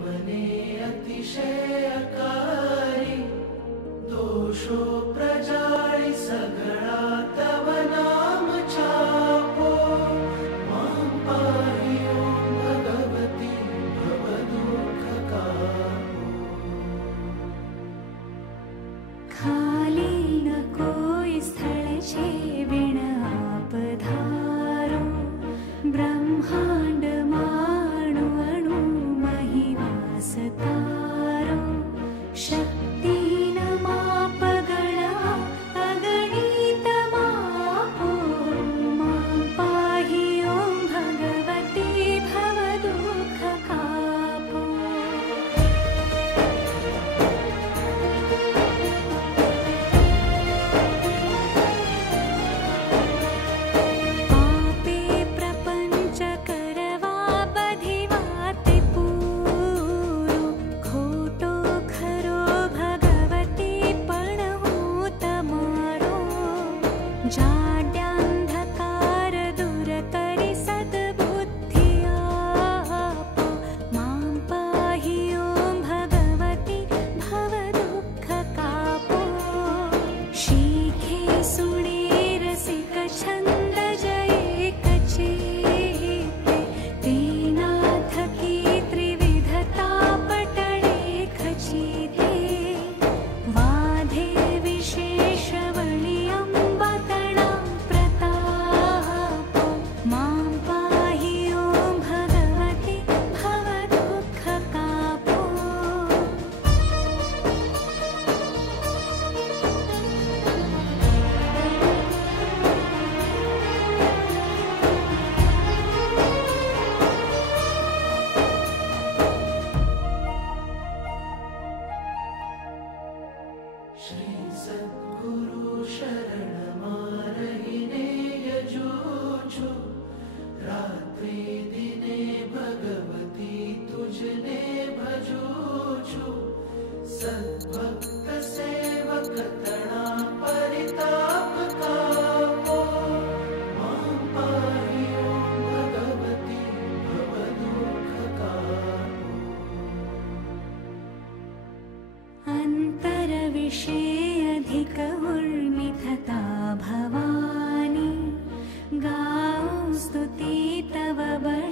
मने अतिशयकारी दोषो प्रजाळी सगळा तव नाम चापो मां पाहि ओं भगवती भवदुःख कापो खाली न कोई स्थळ छे विण आप धारो ब्रह्मांड माणु अणु महिवास तारो शक्ति न माप गणा अगणित मापो मां पाहि ओं भगवती भवदुःख कापो पापे प्रपंच करवा बधिवाते पूरो खोटो खरो भगवती पण हूँ तमारो जाड्यांधकार दूर करी सद्बुद्धि आपो मां पाहि ओं भगवती भवदुःख कापो शीखे सुणे रसिक छंद जये कचेते तेना थकी त्रिविधता पटळे खचिते वाधे विशेष वळी अंबतणा प्रतापो मां पाहि ओं भगवती भवदुःख कापो श्री सद्गुरु शरण मारहिने यजूछु रात्रि दिने भगवती तुझने भजूछु सद्भक्त सेवक तणा परिताप कापो मां पाहि ओं भगवती भवदुःख कापो अंतर विषय अधिक उर्मिथता भवानी गाओ स्तुति तव बळ